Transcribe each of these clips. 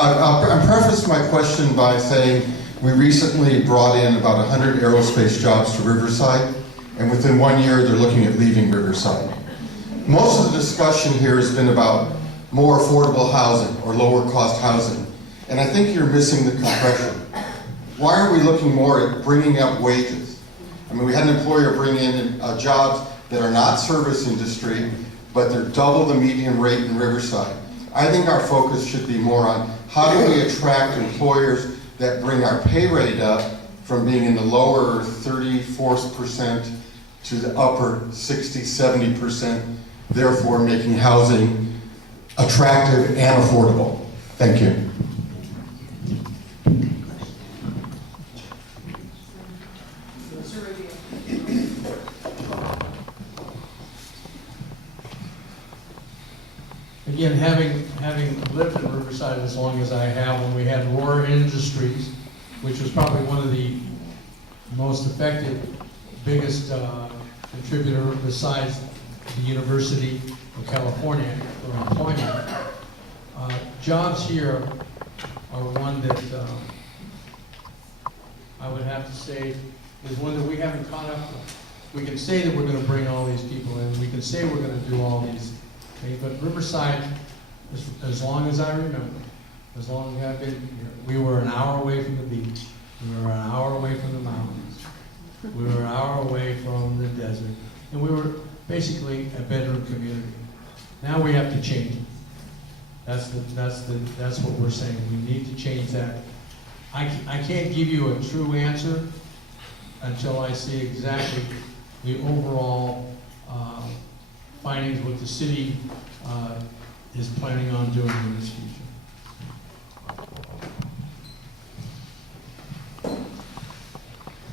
I'll preface my question by saying we recently brought in about 100 aerospace jobs to Riverside, and within 1 year they're looking at leaving Riverside. Most of the discussion here has been about more affordable housing or lower cost housing, and I think you're missing the compression. Why are we looking more at bringing up wages? I mean, we had an employer bring in jobs that are not service industry, but they're double the median rate in Riverside. I think our focus should be more on how do we attract employers that bring our pay rate up from being in the lower 34% to the upper 60, 70%, therefore making housing attractive and affordable. Thank you. Again, having lived in Riverside as long as I have, when we had Roar Industries, which was probably one of the most effective, biggest contributor besides the University of California for employment. Jobs here are one that I would have to say is one that we haven't caught up with. We can say that we're going to bring all these people in. We can say we're going to do all these things, but Riverside, as long as I remember, as long as I've been here, we were an hour away from the beach. We were an hour away from the mountains. We were an hour away from the desert. And we were basically a bedroom community. Now we have to change it. That's what we're saying. We need to change that. I can't give you a true answer until I see exactly the overall findings, what the city is planning on doing in this future.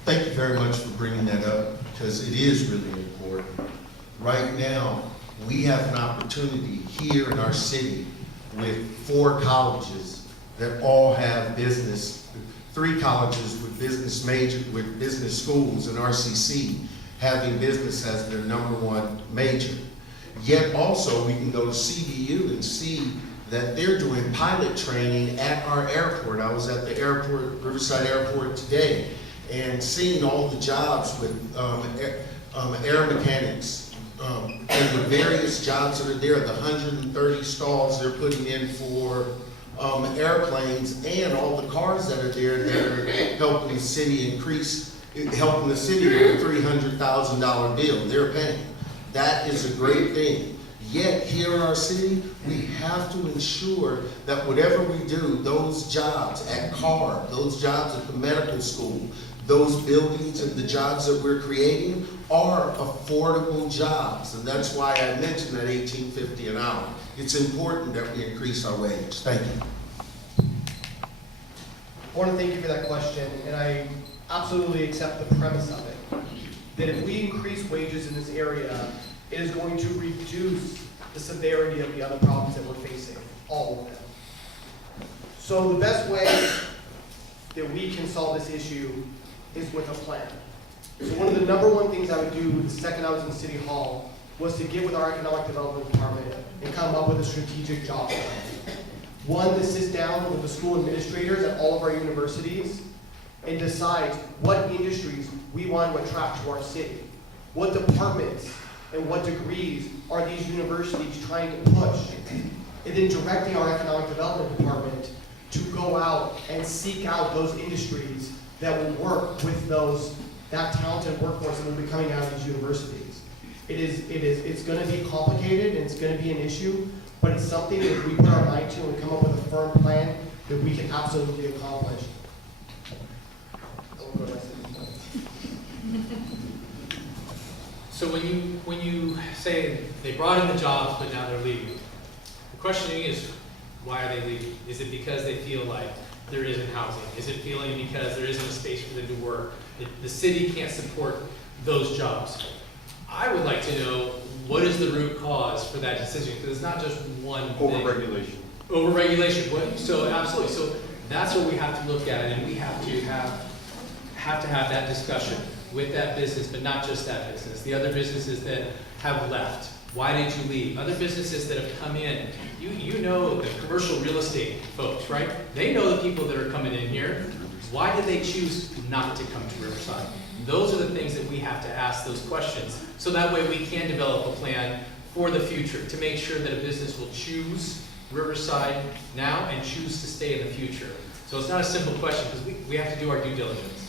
Thank you very much for bringing that up, because it is really important. Right now, we have an opportunity here in our city with 4 colleges that all have business, 3 colleges with business with business schools and RCC having business as their #1 major. Yet also we can go to CBU and see that they're doing pilot training at our airport. I was at the airport, Riverside Airport today, and seeing all the jobs with air mechanics and the various jobs that are there, the 130 stalls they're putting in for airplanes, and all the cars that are there that are helping the city helping the city with a $300,000 bill they're paying. That is a great thing. Yet here in our city, we have to ensure that whatever we do, those jobs at CAR, those jobs at the medical school, those buildings and the jobs that we're creating are affordable jobs. And that's why I mentioned that $18.50 an hour. It's important that we increase our wage. Thank you. I want to thank you for that question, and I absolutely accept the premise of it. That if we increase wages in this area, it is going to reduce the severity of the other problems that we're facing, all of them. So the best way that we can solve this issue is with a plan. So one of the #1 things I would do the second I was in City Hall was to get with our economic development department and come up with a strategic job plan. One that sits down with the school administrators at all of our universities and decides what industries we want to attract to our city. What departments and what degrees are these universities trying to push? And then directing our economic development department to go out and seek out those industries that will work with that talented workforce that will be coming out of these universities. It's going to be complicated and it's going to be an issue, but it's something that if we put our mind to and come up with a firm plan that we can absolutely accomplish. So when you say they brought in the jobs but now they're leaving, the questioning is, why are they leaving? Is it because they feel like there isn't housing? Is it feeling because there isn't a space for them to work? The city can't support those jobs. I would like to know, what is the root cause for that decision? Because it's not just one thing. Overregulation. Overregulation. So absolutely. So that's what we have to look at, and we have to have that discussion with that business, but not just that business. The other businesses that have left Why did you leave? Other businesses that have come in, you know the commercial real estate folks, right? They know the people that are coming in here. Why did they choose not to come to Riverside? Those are the things that we have to ask those questions. So that way we can develop a plan for the future to make sure that a business will choose Riverside now and choose to stay in the future. So it's not a simple question because we have to do our due diligence.